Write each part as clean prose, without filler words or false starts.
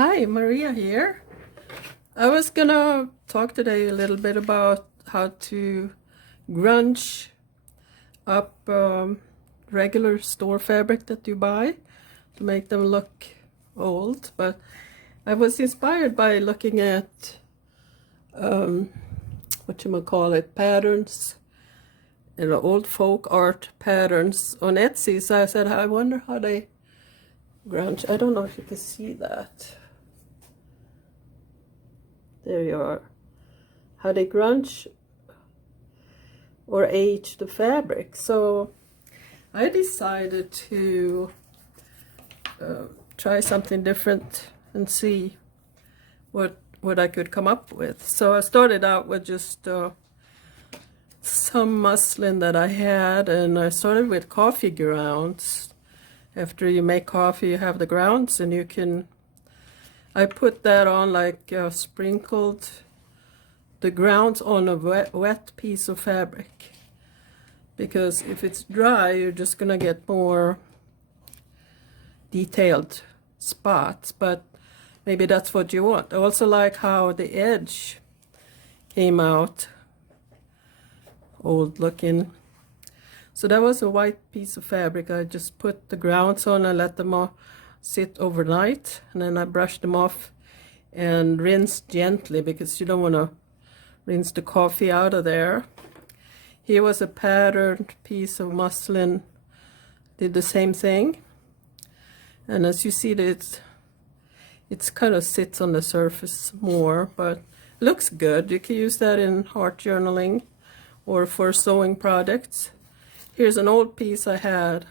Hi, Maria here. I was gonna talk today a little bit about how to grunge up regular store fabric that you buy to make them look old. But I was inspired by looking at patterns, old folk art patterns on Etsy. So I said, I wonder how they grunge. I don't know if you can see that. There you are. How they grunge or age the fabric. So I decided to try something different and see what I could come up with. So I started out with just some muslin that I had, and I started with coffee grounds. After you make coffee, you have the grounds, and I put that on, like sprinkled the grounds on a wet piece of fabric, because if it's dry, you're just gonna get more detailed spots, but maybe that's what you want. I also like how the edge came out old looking. So that was a white piece of fabric. I just put the grounds on and let them all sit overnight, and then I brushed them off and rinsed gently, because you don't want to rinse the coffee out of there. Here was a patterned piece of muslin, did the same thing, and as you see, it's kind of sits on the surface more, but looks good. You can use that in art journaling or for sewing projects. Here's an old piece I had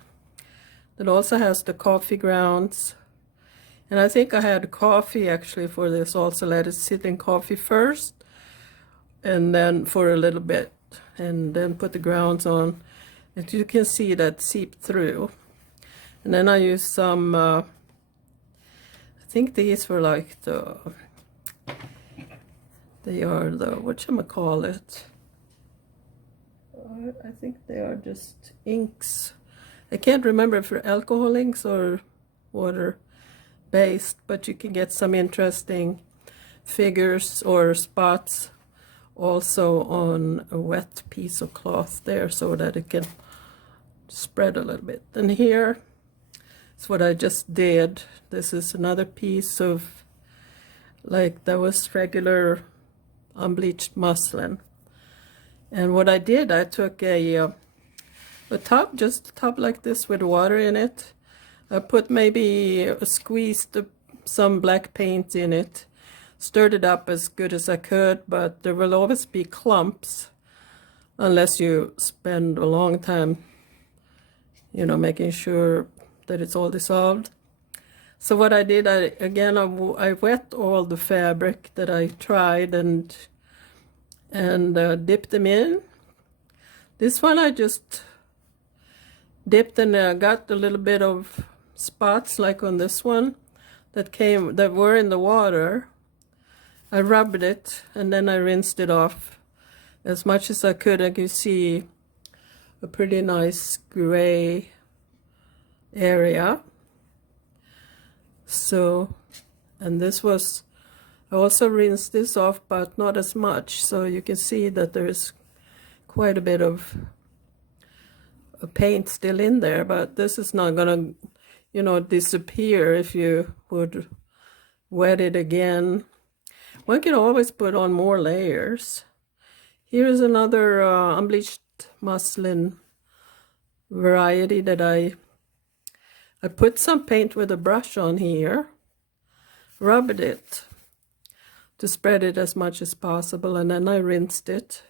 that also has the coffee grounds, and I think I had coffee actually for this also. Let it sit in coffee first, and then for a little bit, and then put the grounds on, and you can see that seep through. And then I used some I think these were like they are the whatchamacallit, I think they are just inks. I can't remember if they're alcohol inks or water based, but you can get some interesting figures or spots also on a wet piece of cloth there, so that it can spread a little bit. And here is what I just did. This is another piece of, like, that was regular unbleached muslin. And what I did, I took a tub, just a tub like this with water in it. I put maybe squeezed some black paint in it, stirred it up as good as I could, but there will always be clumps unless you spend a long time, making sure that it's all dissolved. So what I did, I wet all the fabric that I tried and dipped them in. This one I just dipped and got a little bit of spots, like on this one that were in the water. I rubbed it and then I rinsed it off as much as I could. I could see a pretty nice gray area. So, and this was, I also rinsed this off, but not as much, so you can see that there's quite a bit of paint still in there, but this is not gonna, disappear if you would wet it again. One can always put on more layers. Here's another unbleached muslin variety that I put some paint with a brush on here, rubbed it to spread it as much as possible, and then I rinsed it,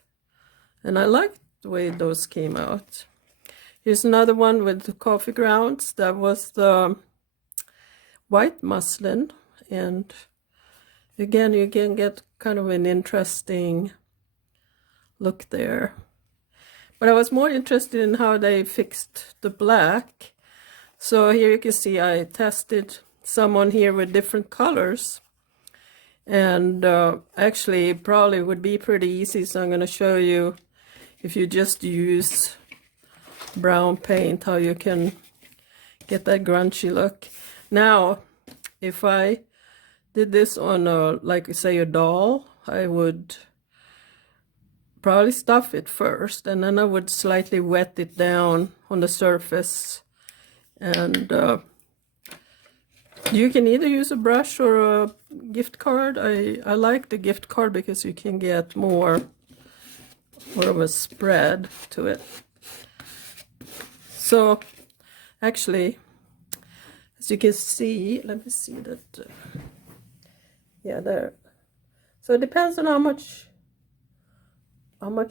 and I liked the way those came out. Here's another one with the coffee grounds. That was the white muslin, and again you can get kind of an interesting look there. But I was more interested in how they fixed the black. So here you can see I tested some on here with different colors, and actually it probably would be pretty easy, so I'm going to show you, if you just use brown paint, how you can get that grungy look. Now if I did this on a, like say a doll, I would probably stuff it first, and then I would slightly wet it down on the surface. And you can either use a brush or a gift card. I like the gift card because you can get more of a spread to it. So actually, as you can see, let me see that. Yeah, there. So it depends on how much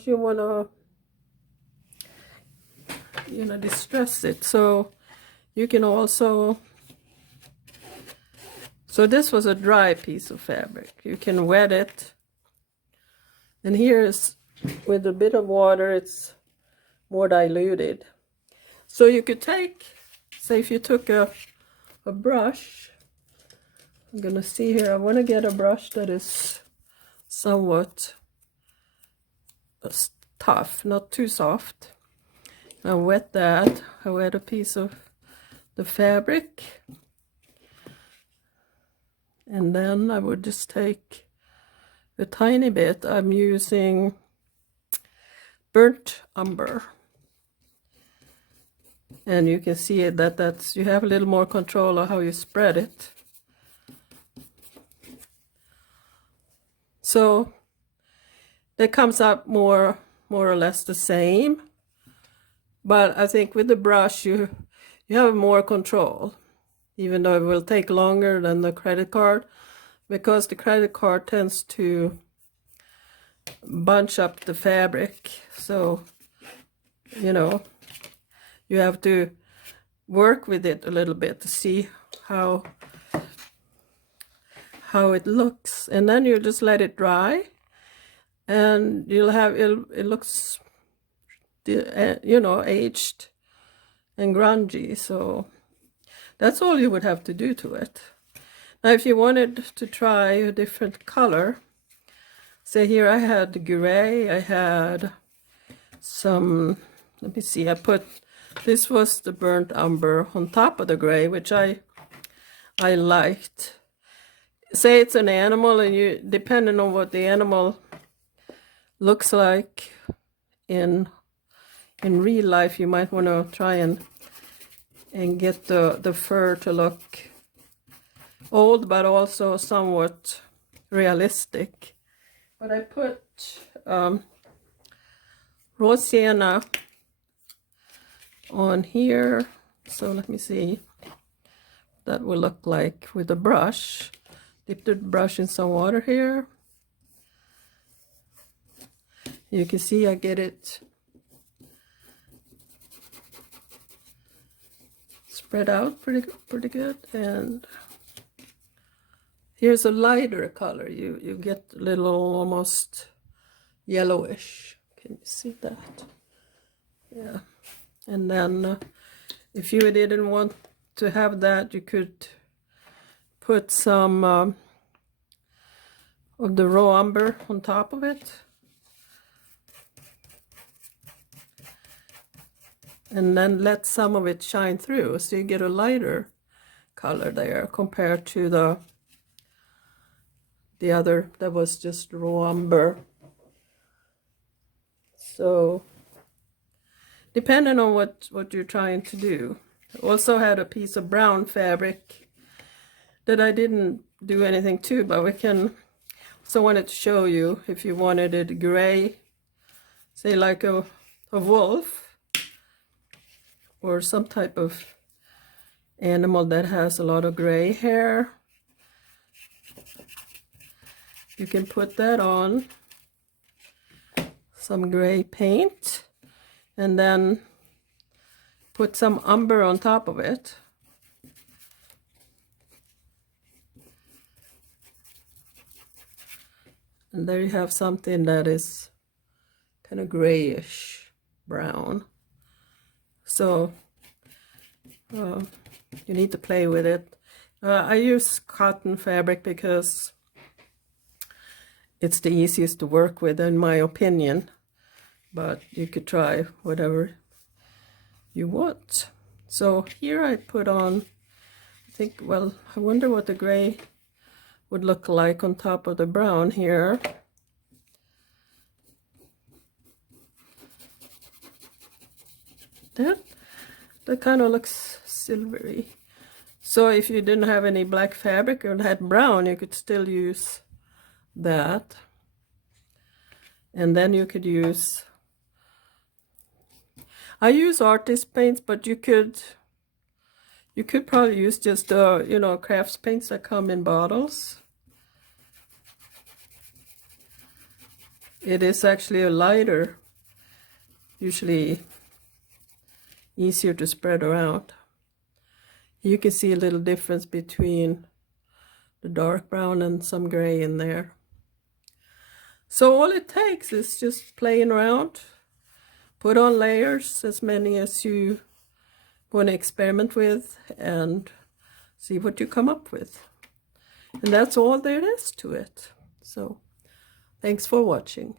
you want to, you know, distress it. So you can also, so this was a dry piece of fabric. You can wet it, and here's with a bit of water, it's more diluted. So you could take, say if you took a brush, I'm gonna see here, I want to get a brush that is somewhat tough, not too soft. I wet that, I wet a piece of the fabric, and then I would just take a tiny bit. I'm using burnt umber, and you can see that's you have a little more control of how you spread it. So it comes up more or less the same, but I think with the brush you have more control, even though it will take longer than the credit card, because the credit card tends to bunch up the fabric. So, you know, you have to work with it a little bit to see how it looks, and then you just let it dry, and you'll have it looks, you know, aged and grungy. So that's all you would have to do to it. Now if you wanted to try a different color, say here I had gray, I had some, let me see, I put, this was the burnt umber on top of the gray, which I liked. Say it's an animal, and you, depending on what the animal looks like in real life, you might want to try and get the fur to look old but also somewhat realistic. But I put raw sienna on here, so let me see what that will look like with a brush. Dip the brush in some water here. You can see I get it spread out pretty good, and here's a lighter color. You get a little almost yellowish. Can you see that? Yeah. And then if you didn't want to have that, you could put some of the raw umber on top of it, and then let some of it shine through, so you get a lighter color there compared to the other that was just raw umber. So depending on what you're trying to do. I also had a piece of brown fabric that I didn't do anything to, but we can, so I wanted to show you if you wanted it gray, say like a wolf or some type of animal that has a lot of gray hair. You can put that on some gray paint and then put some umber on top of it. And there you have something that is kind of grayish brown. So you need to play with it. I use cotton fabric because it's the easiest to work with, in my opinion. But you could try whatever you want. So here I put on, I think, well, I wonder what the gray would look like on top of the brown here. That kind of looks silvery. So if you didn't have any black fabric and had brown, you could still use that. And then you could use, I use artist paints, but you could probably use just you know, crafts paints that come in bottles. It is actually a lighter, usually easier to spread around. You can see a little difference between the dark brown and some gray in there. So all it takes is just playing around, put on layers, as many as you want to experiment with, and see what you come up with. And that's all there is to it. So thanks for watching.